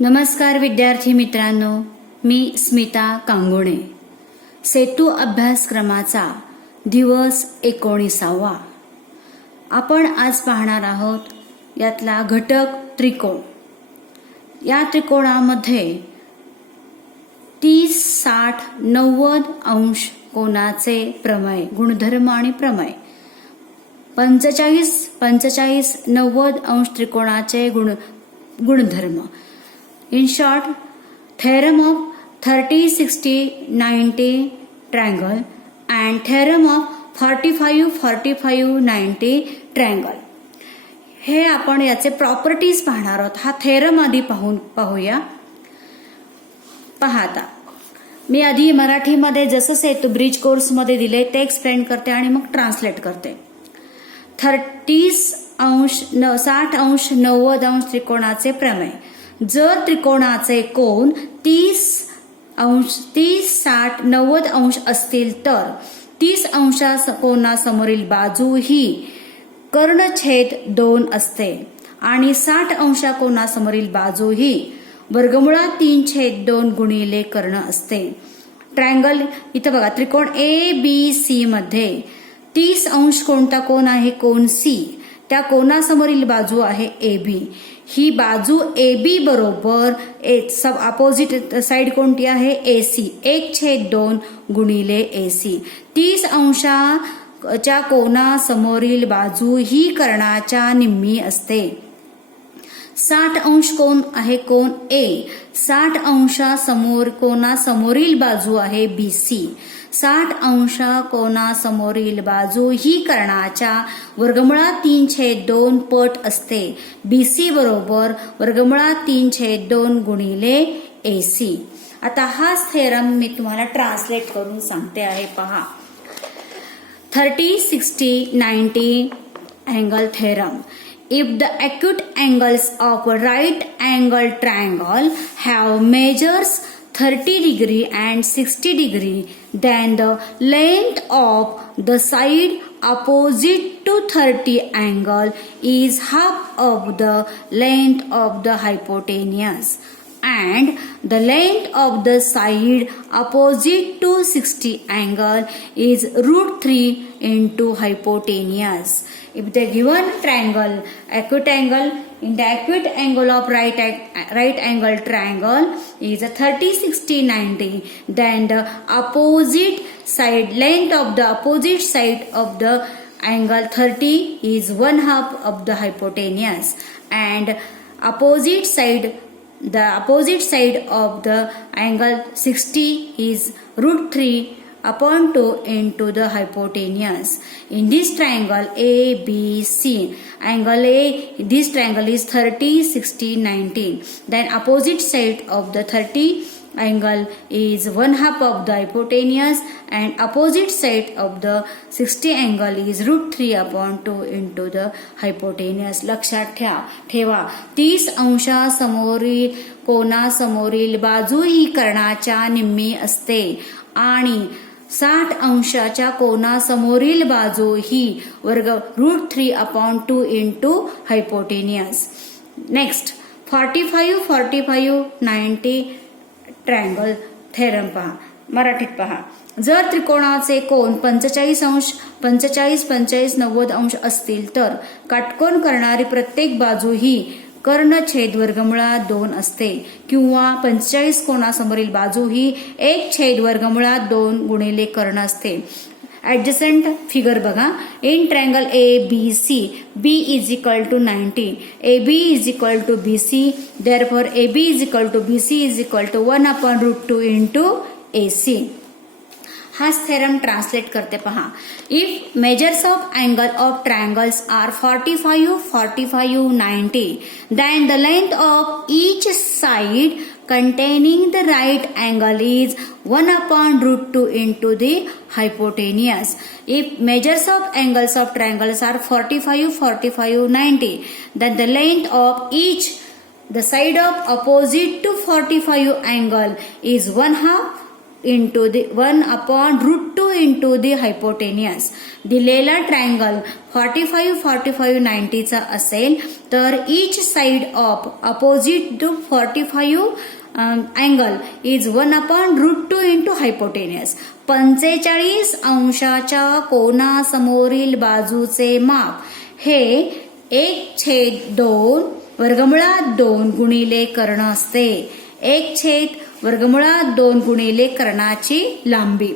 नमस्कार विद्यार्थी मित्रांनो, मी स्मिता कांगोणे. सेतू अभ्यासक्रमाचा दिवस 19वा आपण आज पाहणार आहोत. यातला घटक त्रिकोण. या त्रिकोणामध्ये 30, 60, 90 अंश कोनाचे प्रमेय, गुणधर्म आणि प्रमेय. 45, 45, 90 अंश त्रिकोणाचे गुणधर्म. In short, theorem of 30, 60, 90 triangle and theorem of 45, 45, 90 triangle. हे आपण याचे प्रॉपर्टीज पाहणार आहोत. हा थेरम आधी पाहूया. पाहता मी आधी मराठीमध्ये जसं सेतू ब्रिज कोर्समध्ये दिले ते एक्सप्लेन करते आणि मग ट्रान्सलेट करते. 30 अंश 60 अंश 90 अंश त्रिकोणाचे प्रमेय. जर त्रिकोणाचे कोन 30 अंश 30, 60, 90 अंश असतील तर 30 अंशा कोनासमोरील बाजू ही कर्णछेद 2 असते आणि 60 अंशा कोनासमोरील बाजू ही वर्गमुळात 3/2 गुणिले कर्ण असते. ट्रायंगल इथं बघा, त्रिकोण ABC मध्ये 30 अंश कोणता कोन आहे? कोन C. त्या कोनासमोरील बाजू आहे AB. ही बाजू AB बरोबर सब अपोजिट साइड कोणती आहे? AC. 1/2 गुणिले AC. 30 अंशाच्या कोनासमोरील बाजू ही कर्णाच्या निम्मी असते. 60 अंश कोण आहे? कोन A. 60 अंशा कोनासमोरील बाजू आहे BC. 60 अंश कोनासमोरील बाजू ही कर्णाच्या वर्गमुळात 3/2 पट असते. BC बरोबर वर्गमुळात 3/2 गुणिले AC. आता हाच थेरम मी तुम्हाला ट्रान्सलेट करून सांगते आहे. पहा. 30, 60, 90 angle theorem. If the acute angles of a right angle triangle have measures 30 degree and 60 degree, then the length of the side opposite to 30 angle is half of the length of the hypotenuse, and the length of the side opposite to 60 angle is √3 into hypotenuse. If the given triangle, acute angle, in the acute angle of right angle triangle is a 30, 60, 90, then the opposite side length of the opposite side of the angle 30 is 1/2 of the hypotenuse, and the opposite side of the angle 60 is √3 upon 2 into the hypotenuse. In this triangle ABC, angle A, this triangle is 30, 60, 90. Then opposite side of the 30 angle is 1/2 of the hypotenuse, and opposite side of the 60 angle is √3 upon 2 into the hypotenuse. लक्षात ठेवा 30 अंशा समोरील कोनासमोरील बाजू ही कर्णाच्या निम्मी असते आणि 60 अंशाच्या कोनासमोरील बाजू ही वर्ग √3 upon 2 into hypotenuse. Next 45, 45, 90 triangle theorem पहा. मराठीत पहा. जर त्रिकोणाचे कोन 45 अंश 45, 45, 90 अंश असतील तर काटकोन करणारी प्रत्येक बाजू ही कर्णछेद वर्गमुळात 2 असते, किंवा 45 कोनासमोरील बाजू ही 1/2 गुणिले कर्ण असते. ऍडजसंट फिगर बघा. In triangle ABC, B is equal to 90, AB is equal to BC, therefore AB is equal to BC is equal to 1/√2 into AC. हाच थेरम ट्रान्सलेट करते पहा. If measures of angle of triangles are 45, 45, 90, then the length of each side containing the right angle is 1/√2 into the hypotenuse. If measures of angles of triangles are 45, 45, 90, then the length of each the side of opposite to 45 angle is 1/2 into the 1/√2 into the hypotenuse. दिलेला triangle 45, 45, 90चा असेल तर each side of opposite to 45 angle is 1/√2 into hypotenuse. 45 अंशाच्या कोनासमोरील बाजूचे माप हे 1/2 वर्गमुळात 2 गुणिले कर्ण असते. 1/2 गुणिले कर्णाची लांबी.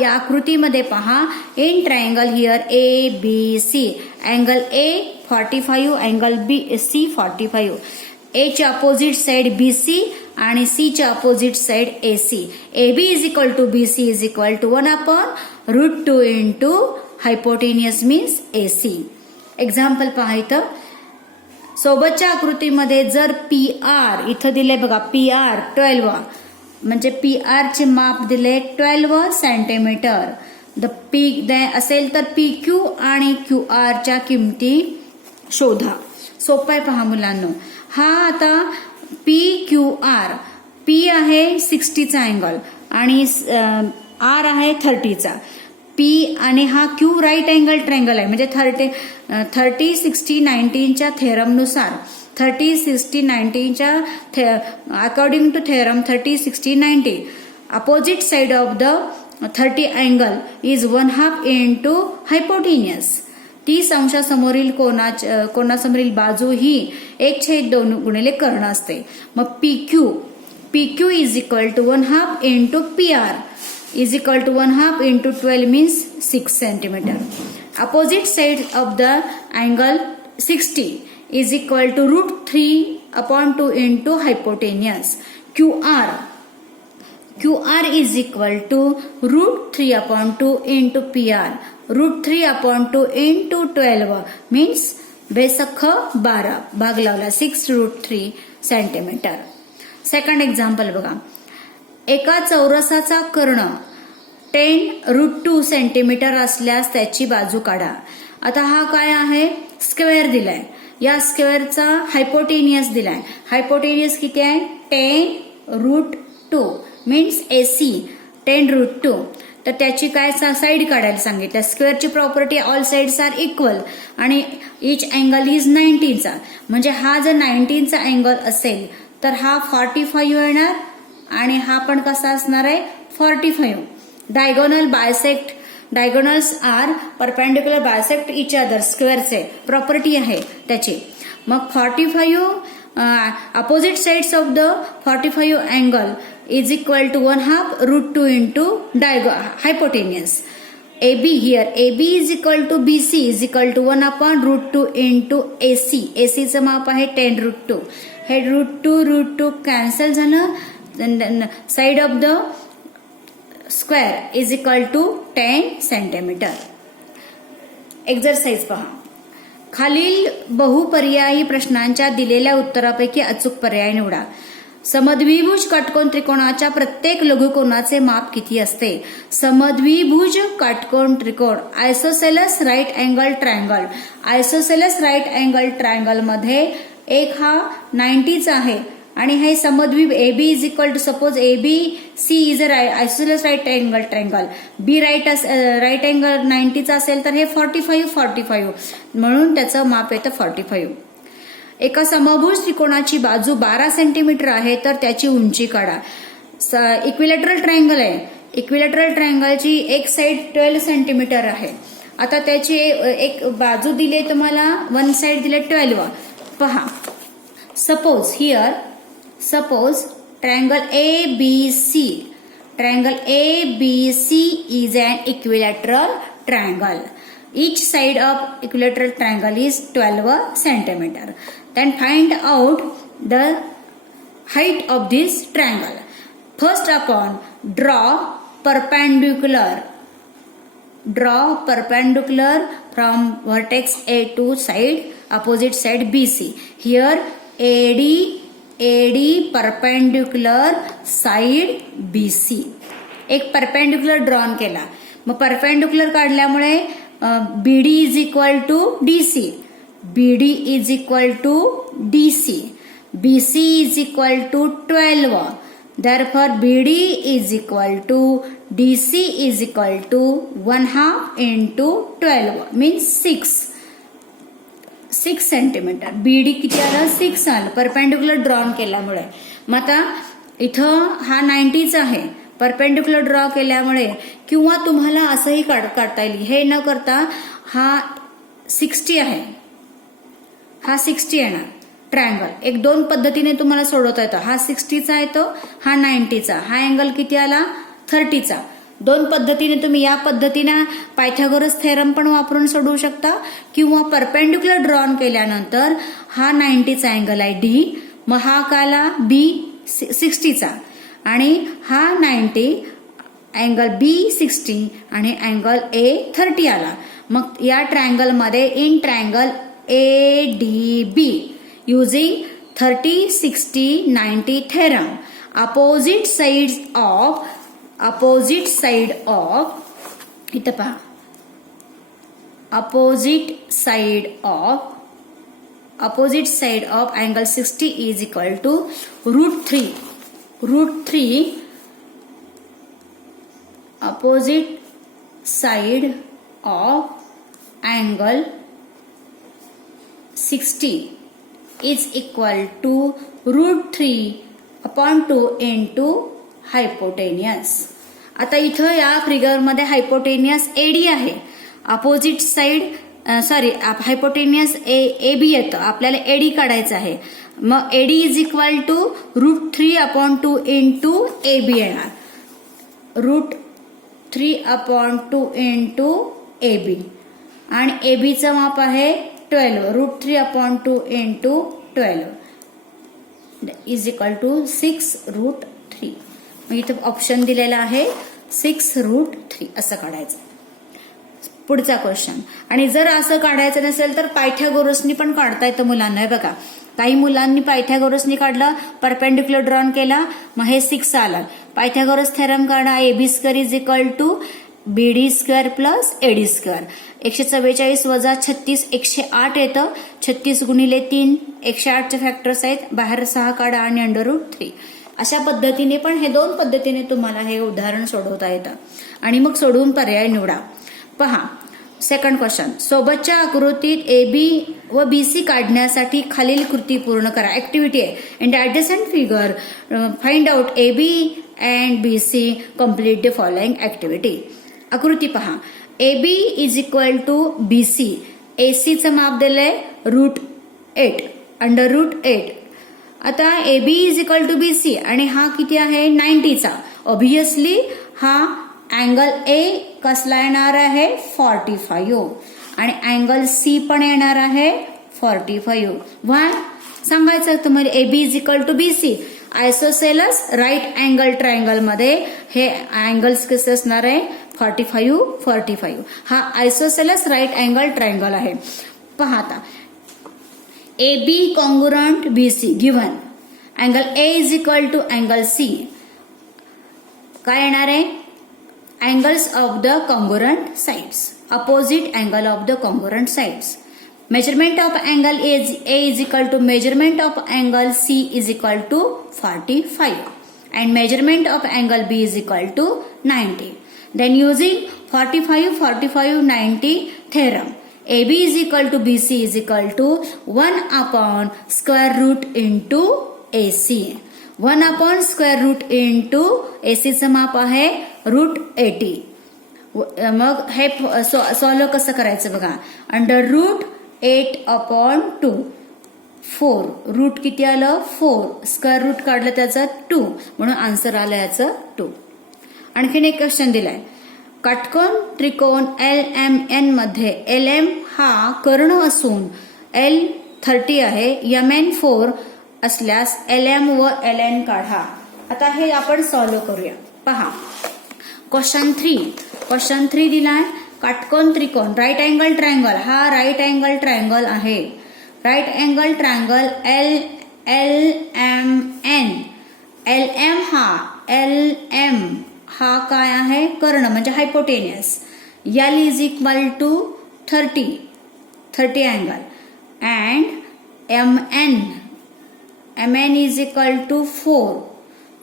या आकृतीमध्ये पहा, in triangle here A B C, angle A 45, angle B C 45, A ची अपोजिट साइड बी सी आणि सी ची opposite side A C. A B is equal to B C is equal to 1/√2 into hypotenuse means A C. Example पहा इथं. सोबतच्या आकृतीमध्ये जर P R इथं दिले बघा, पी आर 12 म्हणजे पी आर चे माप दिले 12 सेंटीमीटर. असेल तर पी क्यू आणि क्यू आर च्या किमती शोधा. सोपं आहे पहा मुलांनो. हा आता पी क्यू आर, पी आहे 60चा अँगल आणि आर आहे 30चा. पी आणि हा क्यू राईट अँगल ट्रायंगल आहे म्हणजे 30, 60, 19च्या थेरमनुसार 30, 60, 19च्या according to theorem 30, 60, 90 opposite side of the 30 angle is 1/2 into hypotenuse. 30 अंशासमोरील कोणासमोरील बाजू ही 1/2 गुणिले कर्ण असते. मग P Q is equal to 1/2 into P R is equal to 1/2 into 12 means 6 centimeter. Opposite side of the angle 60 is equal to √3/2 into hypotenuse. QR is equal to √3/2 into PR. √3/2 into 12 means बेसख 12 भाग लावला 6√3 centimetre. Second example बघा. एका चौरसाचा कर्ण 10√2 centimetre असल्यास त्याची बाजू काढा. आता हा काय आहे, स्क्वेअर दिलाय. या स्क्वेअरचा हायपोटेनियस दिलाय. हायपोटेनियस किती आहे, 10√2 मीन्स एसी 10√2. तर त्याची काय साइड काढायला सांगितलं. स्क्वेअरची property all sides are equal आणि इच अँगल इज 19चा. म्हणजे हा जर 19चा अँगल असेल तर हा 45 येणार आणि हा पण कसा असणार आहे 45. Diagonals are perpendicular bisect each other. स्क्वेअरचे प्रॉपर्टी आहे त्याची. मग 45 opposite sides of the 45 angle is equal to 1/2 into hypotenuse. AB here, AB is equal to BC is equal to 1/√2 into AC. AC चं माप आहे 10√2. हे √2 कॅन्सल झालं. Side of the square is equal to 10 centimetre. Exercise पहा. खालील बहुपर्यायी प्रश्नांच्या दिलेल्या उत्तरापैकी अचूक पर्याय निवडा. समद्विभुज काटकोन त्रिकोणाच्या प्रत्येक लघुकोनाचे माप किती असते. समद्विभुज काटकोन त्रिकोण isosceles right angle triangle. Isosceles right angle triangle मध्ये एक हा 90चा आहे आणि हे समद्विभ AB is equal to suppose ABC is a isosceles right angle triangle. B right angle 90चा असेल तर हे 45 म्हणून त्याचं माप येतं 45. एका समभुज त्रिकोणाची बाजू 12 सेंटीमीटर आहे तर त्याची उंची काढा. इक्विलॅटरल ट्रायंगल आहे. इक्विलॅटरल ट्रायंगलची एक साइड 12 सेंटीमीटर आहे. आता त्याची एक बाजू दिली तुम्हाला, वन साइड दिले 12. पहा, suppose triangle ABC is an equilateral triangle. Each side of equilateral triangle is 12 centimeter. Then find out the height of this triangle. First upon draw perpendicular from vertex A to opposite side BC. Here AD perpendicular side BC. एक perpendicular drawn केला. मग perpendicular काढल्यामुळे BD is equal to DC. BD is equal to DC. BC is equal to 12. Therefore, BD is equal to DC is equal to 1/2 into 12 means 6 centimetre. BD किती आलं? 6 आलं perpendicular drawn केल्यामुळे. मग आता इथं हा 90चा आहे परपेंडिक्युलर ड्रॉ केल्यामुळे, किंवा तुम्हाला असंही काढता येईल. हे न करता हा 60 आहे, हा 60 येणार ट्रायंगल. एक दोन पद्धतीने तुम्हाला सोडवता येतं. हा 60चा येतो, हा 90चा. हा अँगल किती आला? 30चा. दोन पद्धतीने तुम्ही या पद्धतीने पायथागोरस थेरम पण वापरून सोडवू शकता, किंवा परपेंडिक्युलर ड्रॉन केल्यानंतर हा 90चा अँगल आहे D, मग हा काला B 60चा, आणि हा 90 अँगल B 60 आणि अँगल A 30 आला. मग या ट्रायंगल मध्ये in triangle ADB using 30, 60, 90 theorem, opposite side इथं पहा, opposite side of angle 60 is equal to √3 opposite side of angle 60 is equal to √3/2 into hypotenuse. आता इथं या फिगरमध्ये हायपोटेनियस AD आहे, अपोजिट साइड हायपोटेनियस AB येतं. आपल्याला AD काढायचं आहे. मग AD is equal to √3/2 into AB येणार. √3/2 into AB, आणि ABचं माप आहे 12. √3/2 into 12 इज इक्वल टू 6√3. मग इथं ऑप्शन दिलेला आहे 6√3 असं काढायचं. पुढचा क्वेश्चन. आणि जर असं काढायचं नसेल तर पायथागोरसनी पण काढता येतं मुलांना. हे बघा, काही मुलांनी पायथागोरसनी काढलं, परपेंडिक्युलर ड्रॉन केला, मग हे 6 आलं. पायथागोरस थेरम काढा, AB² is equal to BD² plus AD². 144 वजा 36 108 येतं. 36 गुणिले 3 108चे फॅक्टर्स आहेत, बाहेर 6 काढा आणि √3. अशा पद्धतीने पण हे दोन पद्धतीने तुम्हाला हे उदाहरण सोडवता येतं. आणि मग सोडवून पर्याय निवडा. पहा सेकंड क्वेश्चन. सोबतच्या आकृतीत AB व BC काढण्यासाठी खालील कृती पूर्ण करा. ऍक्टिव्हिटी आहे. In the adjacent figure find out AB and BC, complete the following activity. आकृती पहा. AB is equal to BC. ACचं माप दिलंय √8 √8. आता AB is equal to BC आणि हा किती आहे? 90चा. ऑब्विसली हा अँगल A कसला येणार आहे? 45. आणि अँगल C पण येणार आहे 45. व्हाय सांगायचं तुम्हाला? AB is equal to BC. Isosceles right angle triangle मध्ये हे अँगल्स कसे असणार आहे? 45. हा आयसोसेलस राईट अँगल ट्रायंगल आहे. पहा आता, AB congruent BC given. Angle A is equal to angle C. काय येणार आहे? Angles of the congruent sides, opposite angle of the congruent sides. Measurement of angle A is equal to measurement of angle C is equal to 45 and measurement of angle B is equal to 90. Then using 45, 90 theorem, AB is equal to BC is equal to 1 / square root into AC. 1 / square root into AC चं माप आहे √80. मग हे solve कसं करायचं बघा. √8/2 4. Route किती आलं? 4. स्क्वेअर रूट काढलं त्याचं 2, म्हणून आन्सर आलं याचं 2. आणखीन एक क्वेश्चन दिलाय. काटकोन त्रिकोण LMN मध्ये LM हा कर्ण असून L 30 आहे, MN 4 असल्यास LM व LN काढा. आता हे आपण सॉल्व करूया. पहा क्वेश्चन 3 दिलाय. काटकोन त्रिकोण राईट अँगल ट्रायंगल, हा राईट अँगल ट्रायंगल आहे. Right angle triangle LMN. LM हा काय आहे? कर्ण म्हणजे hypotenuse. L is equal to 30 angle and MN is equal to 4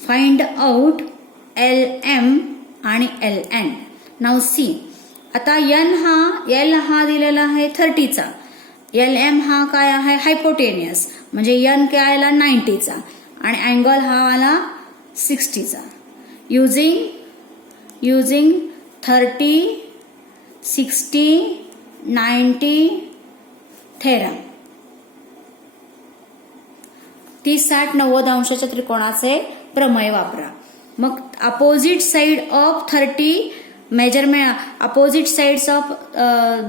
find out LM आणि LN. नाव सी. आता L हा दिलेला आहे 30चा, LM हा काय आहे हायपोटेनियस, म्हणजे N काय आला 90चा आणि अँगल हा आला 60चा. Using 30, 60, 90 theorem. 30, 60, 90 अंशाच्या त्रिकोणाचे प्रमेय वापरा. मग opposite side of 30 measurement, opposite sides of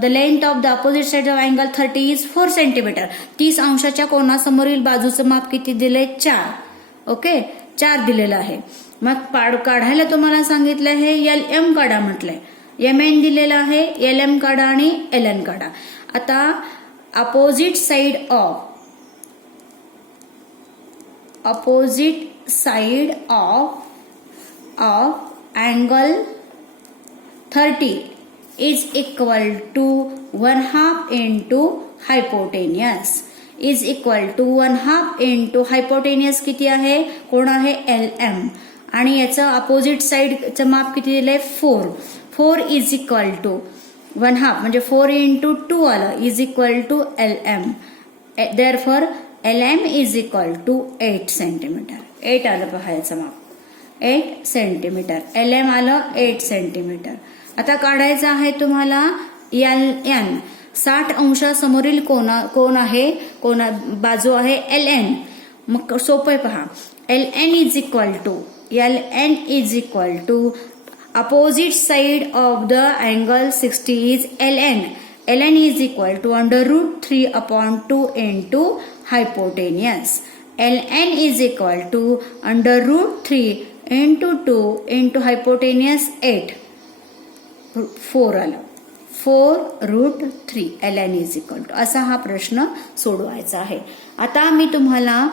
the length of the opposite side of angle 30 is 4 centimetre. 30 अंशाच्या कोणासमोरील बाजूचं माप किती दिले 4. ओके, 4 दिलेलं आहे. मग काढायला तुम्हाला सांगितलं आहे LM काढा म्हटलंय, MN दिलेलं आहे, LM काढा आणि LN काढा. आता opposite side of angle 30 is equal to 1/2 into hypotenuse is equal to 1/2 into hypotenuse किती आहे, कोण आहे LM, आणि याचं अपोजिट साइडचं माप किती दिलंय 4. 4 is equal to 1/2 म्हणजे 4 into 2 आलं is equal to LM. therefore LM is equal to 8 centimetre. 8 आलं पहा याचं माप, 8 सेंटीमीटर. LM आलं 8 सेंटीमीटर. आता काढायचं आहे तुम्हाला LN. 60 अंशासमोरील कोण आहे, बाजू आहे LN. मग सोपं पहा, LN is equal to opposite side of the angle 60 is LN. LN is equal to √3/2 into hypotenuse. LN is equal to √3 into 2 into hypotenuse 8. 4 आलं, 4√3 LN is equal to. असा हा प्रश्न सोडवायचा आहे. आता मी तुम्हाला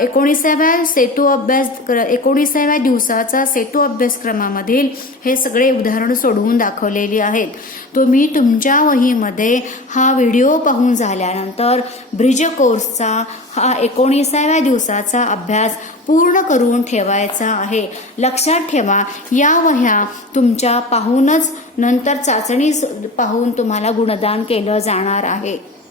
19व्या दिवसाचा सेतू अभ्यासक्रमामधील हे सगळे उदाहरण सोडवून दाखवलेली आहेत. तुम्ही तुमच्या वहीमध्ये हा व्हिडिओ पाहून झाल्यानंतर ब्रिज कोर्सचा हा 19व्या दिवसाचा अभ्यास पूर्ण करून ठेवायचा आहे. लक्षात ठेवा, या वह्या तुमच्या पाहूनच नंतर चाचणी पाहून तुम्हाला गुणदान केलं जाणार आहे.